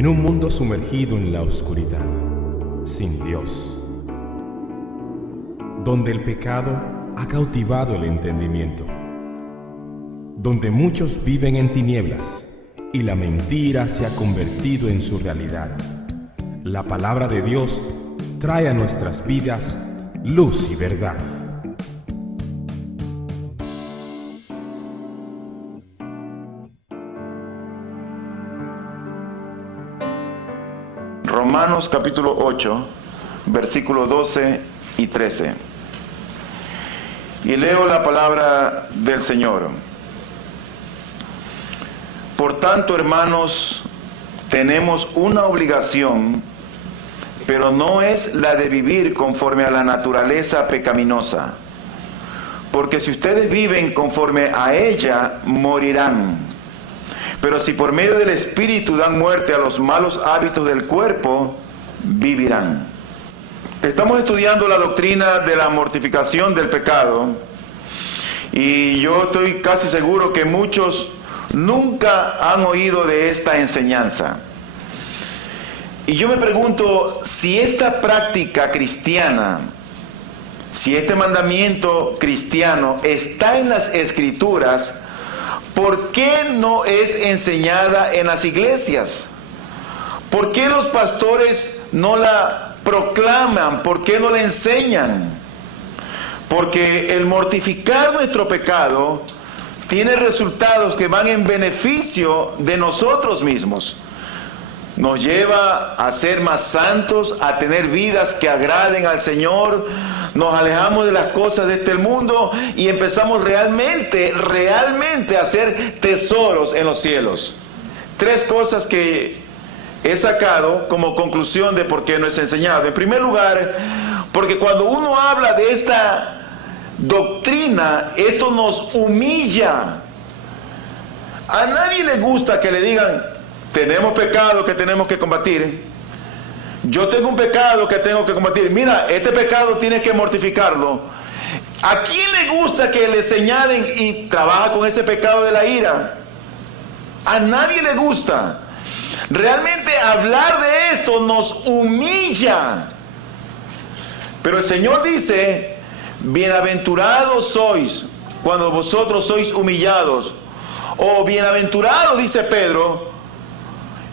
en un mundo sumergido en la oscuridad, sin Dios, donde el pecado ha cautivado el entendimiento, donde muchos viven en tinieblas y la mentira se ha convertido en su realidad. La palabra de Dios trae a nuestras vidas luz y verdad. Romanos capítulo 8, versículos 12 y 13. Y leo la palabra del Señor. Por tanto, hermanos, tenemos una obligación, pero no es la de vivir conforme a la naturaleza pecaminosa. Porque si ustedes viven conforme a ella, morirán. Pero si por medio del Espíritu dan muerte a los malos hábitos del cuerpo, vivirán. Estamos estudiando la doctrina de la mortificación del pecado, y yo estoy casi seguro que muchos nunca han oído de esta enseñanza. Y yo me pregunto si esta práctica cristiana, si este mandamiento cristiano está en las Escrituras, ¿por qué no es enseñada en las iglesias? ¿Por qué los pastores no la proclaman? ¿Por qué no la enseñan? Porque el mortificar nuestro pecado tiene resultados que van en beneficio de nosotros mismos. Nos lleva a ser más santos, a tener vidas que agraden al Señor. Nos alejamos de las cosas de este mundo y empezamos realmente a hacer tesoros en los cielos. 3 cosas que he sacado como conclusión de por qué no es enseñado. En primer lugar, porque cuando uno habla de esta doctrina, esto nos humilla. A nadie le gusta que le digan: tenemos pecado que tenemos que combatir. Yo tengo un pecado que tengo que combatir. Mira, este pecado tienes que mortificarlo. ¿A quién le gusta que le señalen y trabaja con ese pecado de la ira? A nadie le gusta. Realmente hablar de esto nos humilla. Pero el Señor dice: bienaventurados sois cuando vosotros sois humillados. O bienaventurados, dice Pedro,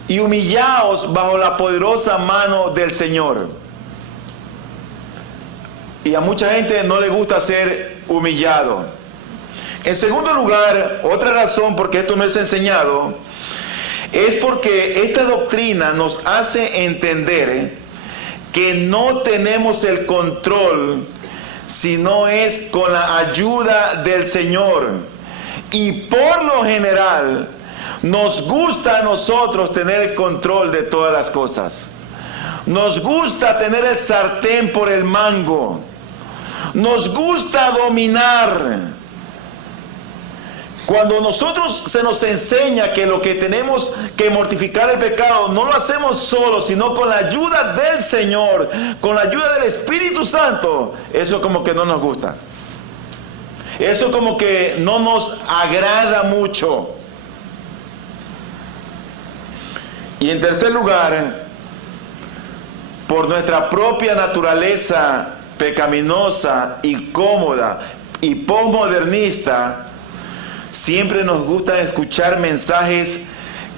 y humillaos bajo la poderosa mano del Señor. Y a mucha gente no le gusta ser humillado. En segundo lugar, otra razón por qué esto no es enseñado, es porque esta doctrina nos hace entender que no tenemos el control si no es con la ayuda del Señor. Y por lo general, nos gusta a nosotros tener el control de todas las cosas. Nos gusta tener el sartén por el mango. Nos gusta dominar. Cuando nosotros se nos enseña que lo que tenemos que mortificar el pecado no lo hacemos solos, sino con la ayuda del Señor, con la ayuda del Espíritu Santo, eso como que no nos gusta. Eso como que no nos agrada mucho. Y en tercer lugar, por nuestra propia naturaleza pecaminosa y cómoda y posmodernista, siempre nos gusta escuchar mensajes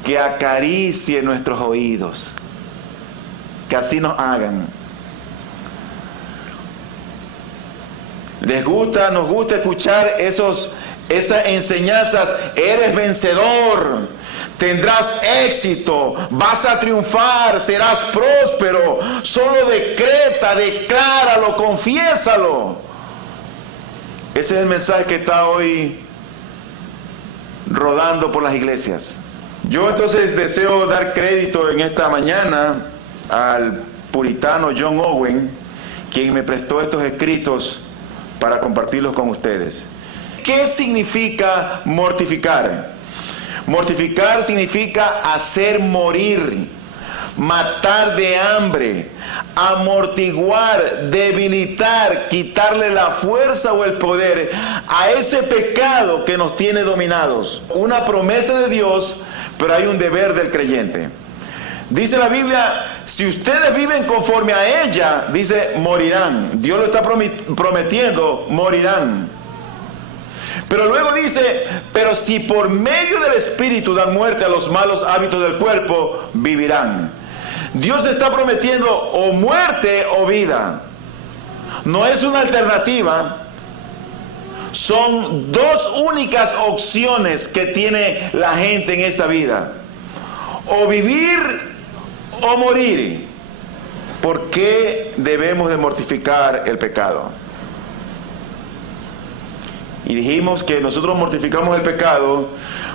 que acaricien nuestros oídos, que así nos hagan. Nos gusta escuchar esas enseñanzas: eres vencedor, tendrás éxito, vas a triunfar, serás próspero, solo decreta, decláralo, confiésalo. Ese es el mensaje que está hoy rodando por las iglesias. Yo entonces deseo dar crédito en esta mañana al puritano John Owen, quien me prestó estos escritos para compartirlos con ustedes. ¿Qué significa mortificar? Mortificar significa hacer morir, matar de hambre, amortiguar, debilitar, quitarle la fuerza o el poder a ese pecado que nos tiene dominados. Una promesa de Dios, pero hay un deber del creyente. Dice la Biblia, si ustedes viven conforme a ella, dice, morirán. Dios lo está prometiendo, morirán. Pero luego dice, pero si por medio del Espíritu dan muerte a los malos hábitos del cuerpo, vivirán. Dios está prometiendo o muerte o vida. No es una alternativa. Son dos únicas opciones que tiene la gente en esta vida. O vivir o morir. ¿Por qué debemos de mortificar el pecado? Y dijimos que nosotros mortificamos el pecado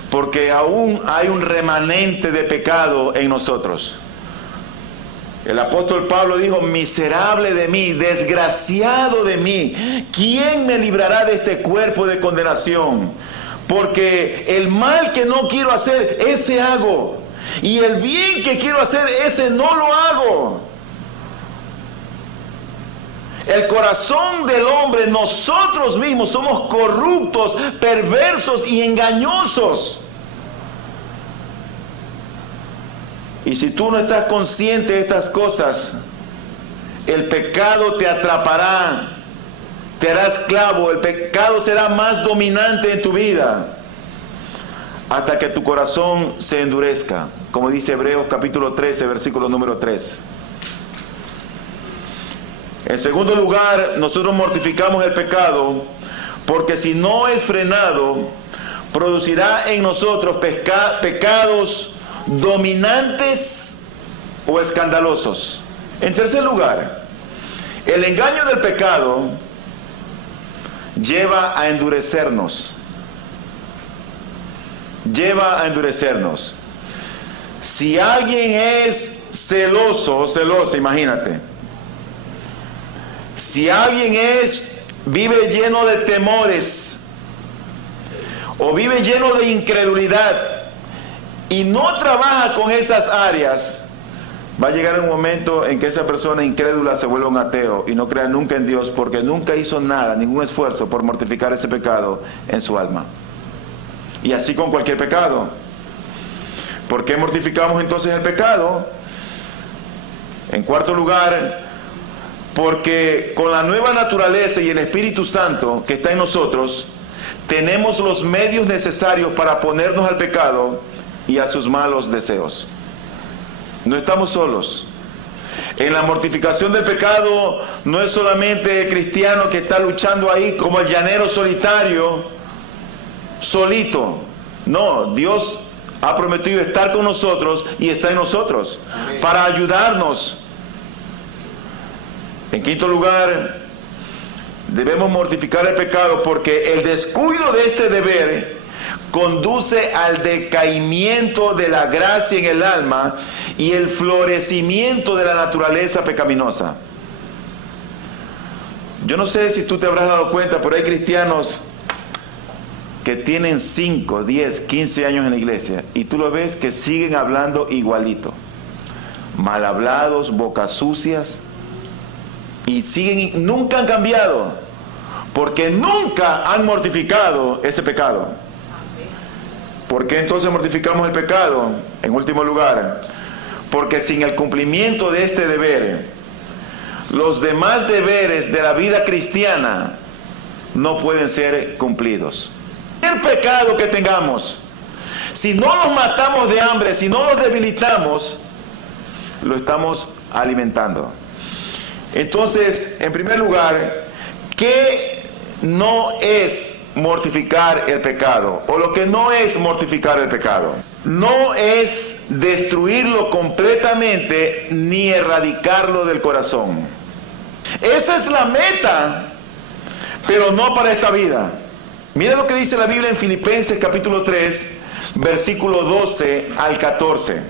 porque aún hay un remanente de pecado en nosotros. El apóstol Pablo dijo, miserable de mí, desgraciado de mí, ¿quién me librará de este cuerpo de condenación? Porque el mal que no quiero hacer, ese hago. Y el bien que quiero hacer, ese no lo hago. El corazón del hombre, nosotros mismos somos corruptos, perversos y engañosos. Y si tú no estás consciente de estas cosas, el pecado te atrapará, te hará esclavo, el pecado será más dominante en tu vida, hasta que tu corazón se endurezca, como dice Hebreos capítulo 13, versículo número 3. En segundo lugar, nosotros mortificamos el pecado, porque si no es frenado, producirá en nosotros pecados dominantes o escandalosos. En tercer lugar, el engaño del pecado lleva a endurecernos. Lleva a endurecernos. Si alguien es celoso o celosa, imagínate. Si alguien vive lleno de temores o vive lleno de incredulidad y no trabaja con esas áreas, va a llegar un momento en que esa persona incrédula se vuelva un ateo y no crea nunca en Dios, porque nunca hizo nada, ningún esfuerzo por mortificar ese pecado en su alma. Y así con cualquier pecado. ¿Por qué mortificamos entonces el pecado? En cuarto lugar, porque con la nueva naturaleza y el Espíritu Santo que está en nosotros, tenemos los medios necesarios para oponernos al pecado y a sus malos deseos. No estamos solos. En la mortificación del pecado no es solamente el cristiano que está luchando ahí como el llanero solitario, solito. No, Dios ha prometido estar con nosotros y está en nosotros para ayudarnos. En quinto lugar, debemos mortificar el pecado porque el descuido de este deber conduce al decaimiento de la gracia en el alma y el florecimiento de la naturaleza pecaminosa. Yo no sé si tú te habrás dado cuenta, pero hay cristianos que tienen 5, 10, 15 años en la iglesia y tú lo ves que siguen hablando igualito. Mal hablados, bocas sucias, y siguen, nunca han cambiado, porque nunca han mortificado ese pecado. ¿Por qué entonces mortificamos el pecado? En último lugar, porque sin el cumplimiento de este deber, los demás deberes de la vida cristiana no pueden ser cumplidos. El pecado que tengamos, si no nos matamos de hambre, si no los debilitamos, lo estamos alimentando. Entonces, en primer lugar, ¿qué no es mortificar el pecado? O lo que no es mortificar el pecado. No es destruirlo completamente ni erradicarlo del corazón. Esa es la meta, pero no para esta vida. Mira lo que dice la Biblia en Filipenses capítulo 3, versículo 12 al 14.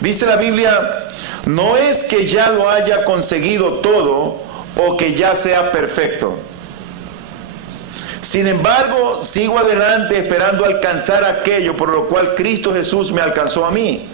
Dice la Biblia: no es que ya lo haya conseguido todo o que ya sea perfecto, Sin embargo, sigo adelante esperando alcanzar aquello por lo cual Cristo Jesús me alcanzó a mí.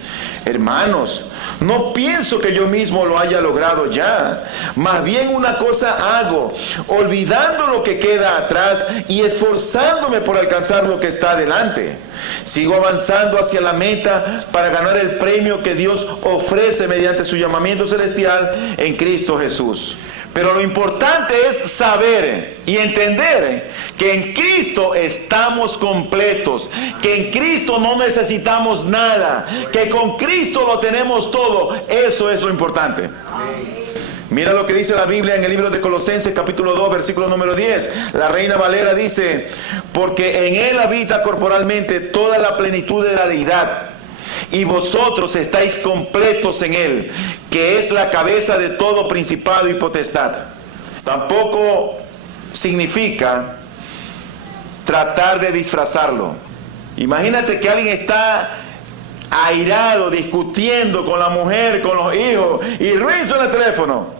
Hermanos, no pienso que yo mismo lo haya logrado ya. Más bien una cosa hago, olvidando lo que queda atrás y esforzándome por alcanzar lo que está adelante. Sigo avanzando hacia la meta para ganar el premio que Dios ofrece mediante su llamamiento celestial en Cristo Jesús. Pero lo importante es saber y entender que en Cristo estamos completos, que en Cristo no necesitamos nada, que con Cristo lo tenemos todo. Eso es lo importante. Mira lo que dice la Biblia en el libro de Colosenses capítulo 2 versículo número 10. La Reina Valera dice: porque en Él habita corporalmente toda la plenitud de la deidad, y vosotros estáis completos en Él, que es la cabeza de todo principado y potestad. Tampoco significa tratar de disfrazarlo. Imagínate que alguien está airado, discutiendo con la mujer, con los hijos, y Luis suena el teléfono.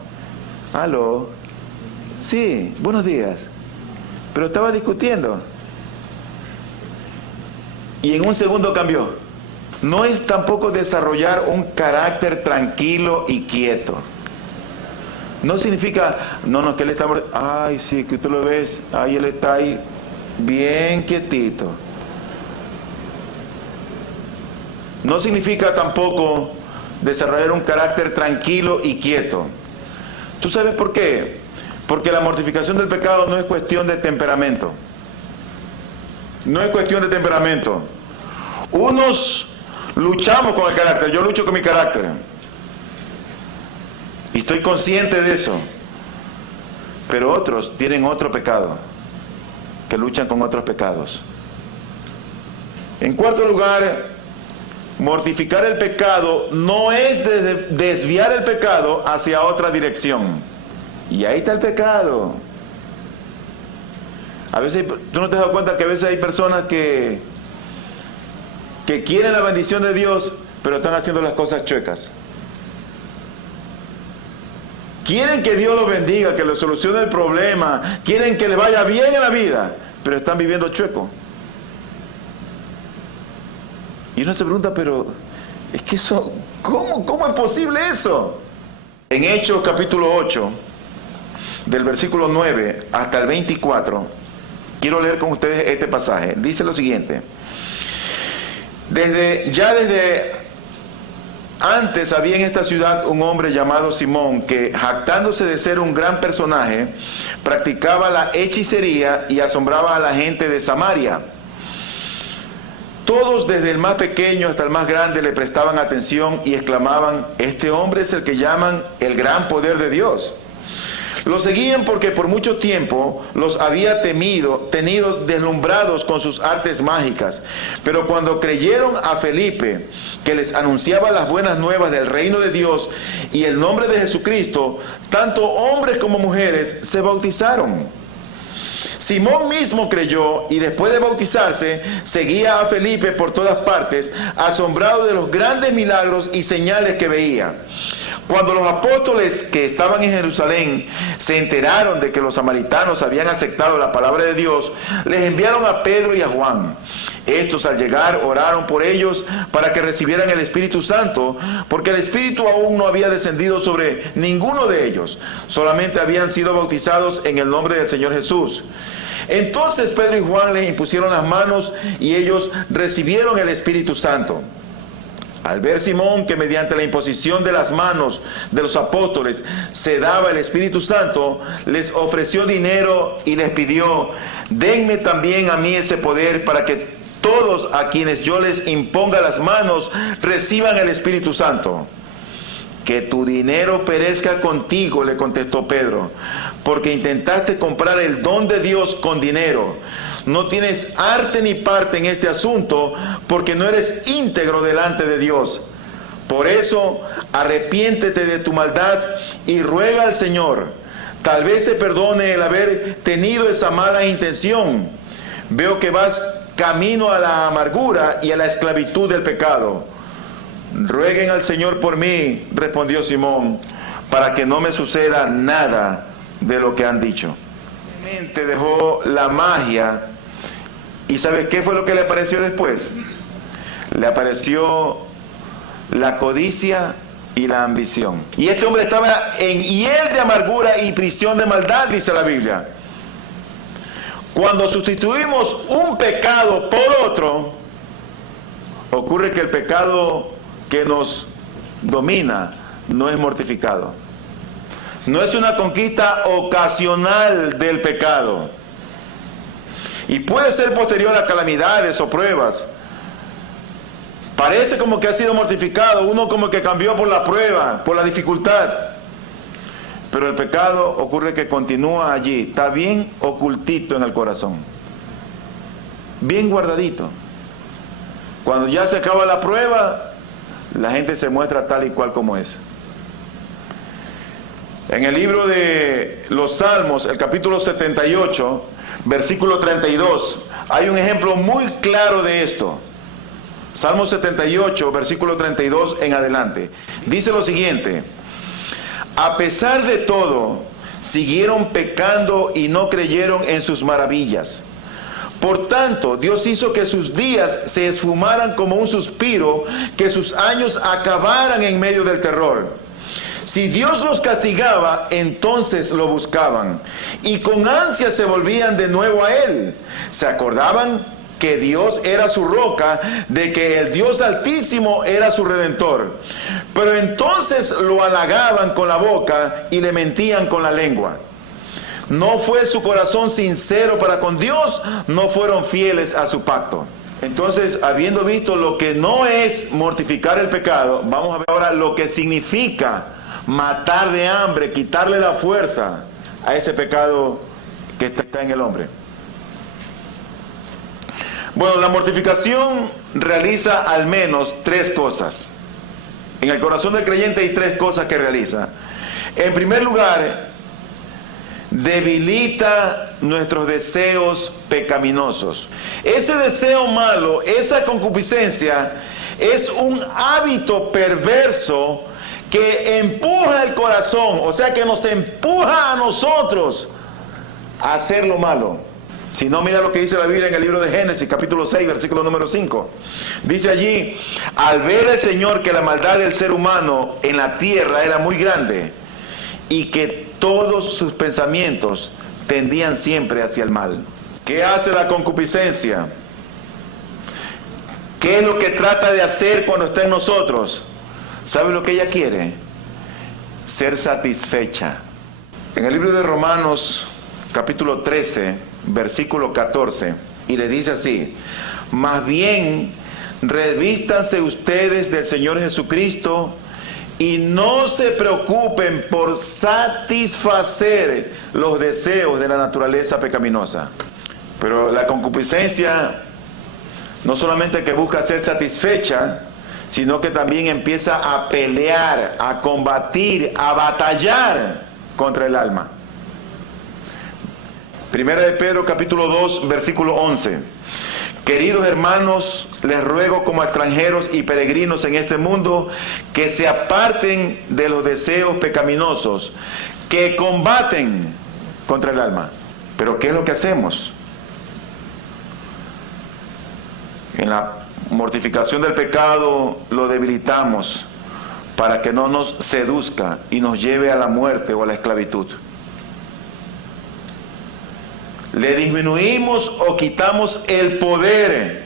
Aló, sí, buenos días, pero estaba discutiendo. Y en un segundo cambió. No es tampoco desarrollar un carácter tranquilo y quieto. No significa, que él está, ay sí, que tú lo ves, ahí él está ahí, bien quietito. No significa tampoco desarrollar un carácter tranquilo y quieto. ¿Tú sabes por qué? Porque la mortificación del pecado no es cuestión de temperamento. No es cuestión de temperamento. Unos luchamos con el carácter, yo lucho con mi carácter. Y estoy consciente de eso. Pero otros tienen otro pecado, que luchan con otros pecados. En cuarto lugar, mortificar el pecado no es desviar el pecado hacia otra dirección. Y ahí está el pecado. A veces, tú no te has dado cuenta que a veces hay personas que quieren la bendición de Dios, pero están haciendo las cosas chuecas. Quieren que Dios los bendiga, que les solucione el problema, quieren que les vaya bien en la vida, pero están viviendo chueco. Y uno se pregunta, pero es que eso, ¿cómo es posible eso? En Hechos capítulo 8, del versículo 9 hasta el 24, quiero leer con ustedes este pasaje. Dice lo siguiente: desde antes había en esta ciudad un hombre llamado Simón, que, jactándose de ser un gran personaje, practicaba la hechicería y asombraba a la gente de Samaria. Todos, desde el más pequeño hasta el más grande, le prestaban atención y exclamaban: este hombre es el que llaman el gran poder de Dios. Lo seguían porque por mucho tiempo los había tenido deslumbrados con sus artes mágicas. Pero cuando creyeron a Felipe, que les anunciaba las buenas nuevas del reino de Dios y el nombre de Jesucristo, tanto hombres como mujeres se bautizaron. Simón mismo creyó y después de bautizarse seguía a Felipe por todas partes, asombrado de los grandes milagros y señales que veía. Cuando los apóstoles que estaban en Jerusalén se enteraron de que los samaritanos habían aceptado la palabra de Dios, les enviaron a Pedro y a Juan. Estos, al llegar, oraron por ellos para que recibieran el Espíritu Santo, porque el Espíritu aún no había descendido sobre ninguno de ellos, solamente habían sido bautizados en el nombre del Señor Jesús. Entonces Pedro y Juan les impusieron las manos y ellos recibieron el Espíritu Santo. Al ver Simón que mediante la imposición de las manos de los apóstoles se daba el Espíritu Santo, les ofreció dinero y les pidió: denme también a mí ese poder para que todos a quienes yo les imponga las manos reciban el Espíritu Santo. Que tu dinero perezca contigo, le contestó Pedro, porque intentaste comprar el don de Dios con dinero. No tienes arte ni parte en este asunto, porque no eres íntegro delante de Dios. Por eso, arrepiéntete de tu maldad y ruega al Señor. Tal vez te perdone el haber tenido esa mala intención. Veo que vas camino a la amargura y a la esclavitud del pecado. Rueguen al Señor por mí, respondió Simón, para que no me suceda nada de lo que han dicho. Dejó la magia. ¿Y sabes qué fue lo que le apareció después? Le apareció la codicia y la ambición. Y este hombre estaba en hiel de amargura y prisión de maldad, dice la Biblia. Cuando sustituimos un pecado por otro, ocurre que el pecado que nos domina no es mortificado. No es una conquista ocasional del pecado. Y puede ser posterior a calamidades o pruebas. Parece como que ha sido mortificado, uno como que cambió por la prueba, por la dificultad. Pero el pecado ocurre que continúa allí, está bien ocultito en el corazón, bien guardadito. Cuando ya se acaba la prueba, la gente se muestra tal y cual como es. En el libro de los Salmos, el capítulo 78, versículo 32, hay un ejemplo muy claro de esto. Salmo 78, versículo 32 en adelante. Dice lo siguiente: a pesar de todo, siguieron pecando y no creyeron en sus maravillas. Por tanto, Dios hizo que sus días se esfumaran como un suspiro, que sus años acabaran en medio del terror. Si Dios los castigaba, entonces lo buscaban, y con ansia se volvían de nuevo a Él. Se acordaban que Dios era su roca, de que el Dios Altísimo era su Redentor. Pero entonces lo halagaban con la boca y le mentían con la lengua. No fue su corazón sincero para con Dios, no fueron fieles a su pacto. Entonces, habiendo visto lo que no es mortificar el pecado, vamos a ver ahora lo que significa matar de hambre, quitarle la fuerza a ese pecado que está en el hombre. Bueno, la mortificación realiza al menos tres cosas. En el corazón del creyente hay tres cosas que realiza. En primer lugar, debilita nuestros deseos pecaminosos. Ese deseo malo, esa concupiscencia, es un hábito perverso que empuja el corazón, o sea que nos empuja a nosotros a hacer lo malo. Si no, mira lo que dice la Biblia en el libro de Génesis, capítulo 6, versículo número 5. Dice allí: al ver el Señor que la maldad del ser humano en la tierra era muy grande, y que todos sus pensamientos tendían siempre hacia el mal. ¿Qué hace la concupiscencia? ¿Qué es lo que trata de hacer cuando está en nosotros? ¿Sabe lo que ella quiere? Ser satisfecha. En el libro de Romanos, capítulo 13, versículo 14, y le dice así: más bien, revístanse ustedes del Señor Jesucristo y no se preocupen por satisfacer los deseos de la naturaleza pecaminosa. Pero la concupiscencia no solamente que busca ser satisfecha, sino que también empieza a pelear, a combatir, a batallar contra el alma. Primera de Pedro, capítulo 2, versículo 11. Queridos hermanos, les ruego como extranjeros y peregrinos en este mundo, que se aparten de los deseos pecaminosos, que combaten contra el alma. Pero ¿qué es lo que hacemos? En la mortificación del pecado lo debilitamos para que no nos seduzca y nos lleve a la muerte o a la esclavitud. Le disminuimos o quitamos el poder,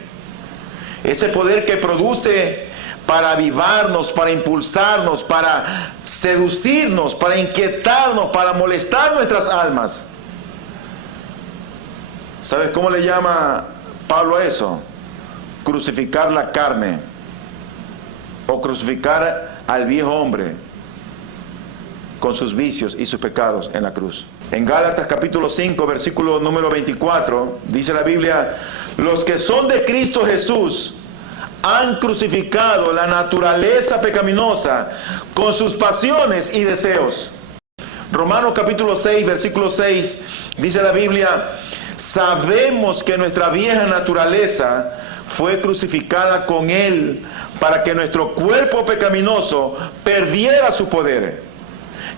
ese poder que produce para avivarnos, para impulsarnos, para seducirnos, para inquietarnos, para molestar nuestras almas. ¿Sabes cómo le llama Pablo a eso? Crucificar la carne, o crucificar al viejo hombre con sus vicios y sus pecados en la cruz. En Gálatas capítulo 5, versículo número 24, dice la Biblia: los que son de Cristo Jesús han crucificado la naturaleza pecaminosa con sus pasiones y deseos. Romanos capítulo 6, versículo 6, dice la Biblia: sabemos que nuestra vieja naturaleza fue crucificada con Él para que nuestro cuerpo pecaminoso perdiera su poder.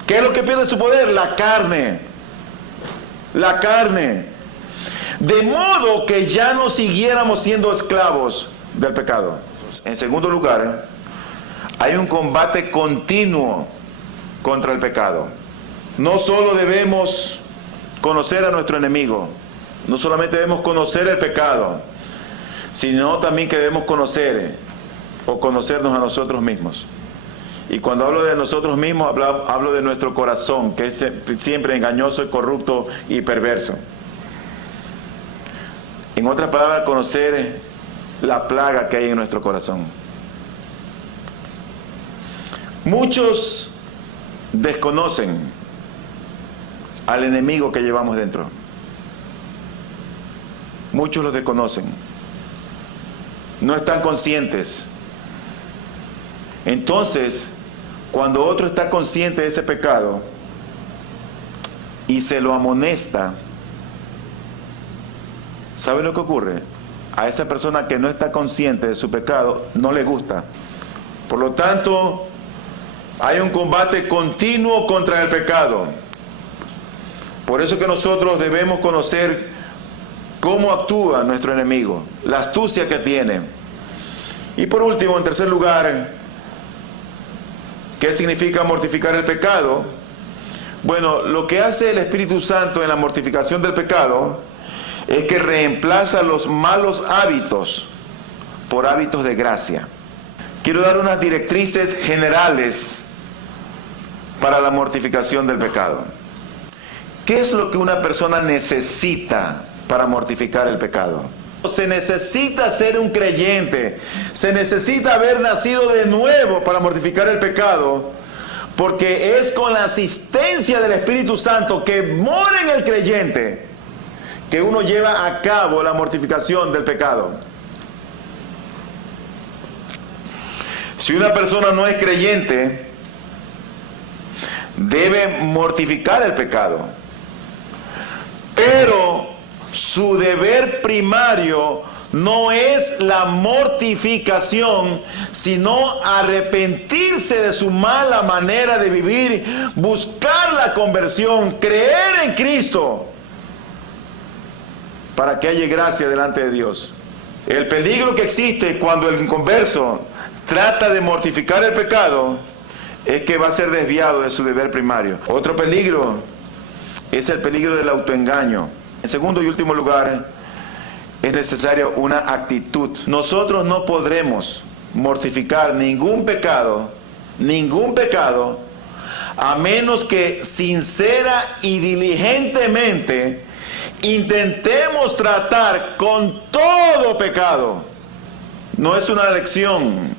¿Qué es lo que pierde su poder? La carne. la carne, de modo que ya no siguiéramos siendo esclavos del pecado. En segundo lugar, hay un combate continuo contra el pecado. No solo debemos conocer a nuestro enemigo, no solamente debemos conocer el pecado, sino también que debemos conocer o conocernos a nosotros mismos. Y cuando hablo de nosotros mismos, hablo de nuestro corazón, que es siempre engañoso, corrupto y perverso. En otras palabras, conocer la plaga que hay en nuestro corazón. Muchos desconocen al enemigo que llevamos dentro. Muchos lo desconocen. No están conscientes. Entonces, cuando otro está consciente de ese pecado y se lo amonesta, ¿sabe lo que ocurre? A esa persona que no está consciente de su pecado no le gusta. Por lo tanto, hay un combate continuo contra el pecado. Por eso que nosotros debemos conocer cómo actúa nuestro enemigo, la astucia que tiene. Y por último, en tercer lugar, ¿qué significa mortificar el pecado? Bueno, lo que hace el Espíritu Santo en la mortificación del pecado es que reemplaza los malos hábitos por hábitos de gracia. Quiero dar unas directrices generales para la mortificación del pecado. ¿Qué es lo que una persona necesita para mortificar el pecado? Se necesita ser un creyente, se necesita haber nacido de nuevo para mortificar el pecado, porque es con la asistencia del Espíritu Santo que mora en el creyente que uno lleva a cabo la mortificación del pecado. Si una persona no es creyente, debe mortificar el pecado, pero su deber primario no es la mortificación, sino arrepentirse de su mala manera de vivir, buscar la conversión, creer en Cristo, para que haya gracia delante de Dios. El peligro que existe cuando el inconverso trata de mortificar el pecado es que va a ser desviado de su deber primario. Otro peligro es el peligro del autoengaño. En segundo y último lugar, es necesaria una actitud. Nosotros no podremos mortificar ningún pecado, a menos que sincera y diligentemente intentemos tratar con todo pecado. No es una elección.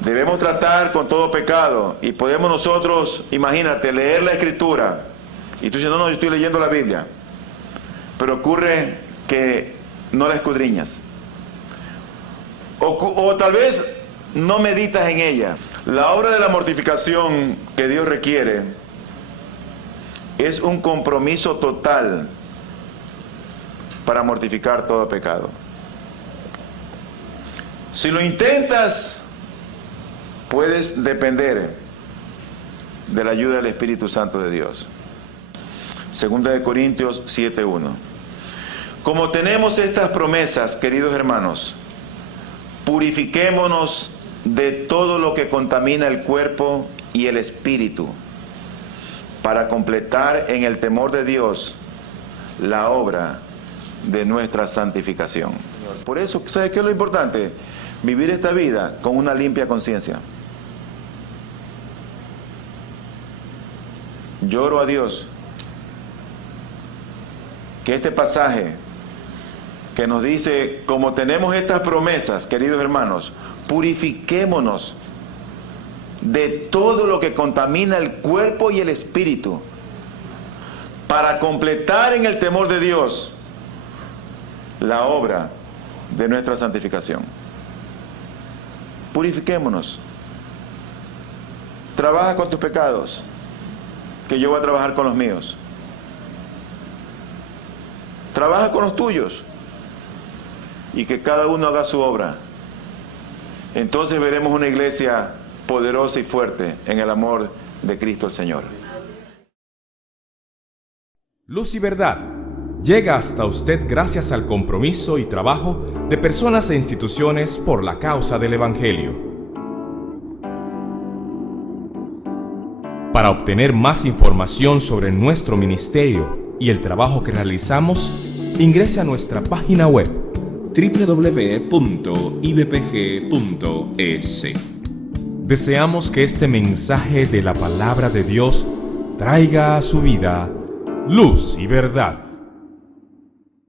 Debemos tratar con todo pecado. Y podemos nosotros, imagínate, leer la Escritura. Y tú dices, no, yo estoy leyendo la Biblia. Pero ocurre que no la escudriñas. O tal vez no meditas en ella. La obra de la mortificación que Dios requiere es un compromiso total para mortificar todo pecado. Si lo intentas, puedes depender de la ayuda del Espíritu Santo de Dios. Segunda de Corintios 7:1. Como tenemos estas promesas, queridos hermanos, purifiquémonos de todo lo que contamina el cuerpo y el espíritu, para completar en el temor de Dios la obra de nuestra santificación. Por eso, ¿sabes qué es lo importante? Vivir esta vida con una limpia conciencia. Lloro a Dios que este pasaje que nos dice, como tenemos estas promesas, queridos hermanos, purifiquémonos de todo lo que contamina el cuerpo y el espíritu, para completar en el temor de Dios la obra de nuestra santificación. Purifiquémonos. Trabaja con tus pecados, que yo voy a trabajar con los míos. Trabaja con los tuyos, y que cada uno haga su obra. Entonces veremos una iglesia poderosa y fuerte en el amor de Cristo el Señor. Luz y Verdad llega hasta usted gracias al compromiso y trabajo de personas e instituciones por la causa del Evangelio. Para obtener más información sobre nuestro ministerio y el trabajo que realizamos, ingrese a nuestra página web www.ibpg.es. Deseamos que este mensaje de la palabra de Dios traiga a su vida luz y verdad.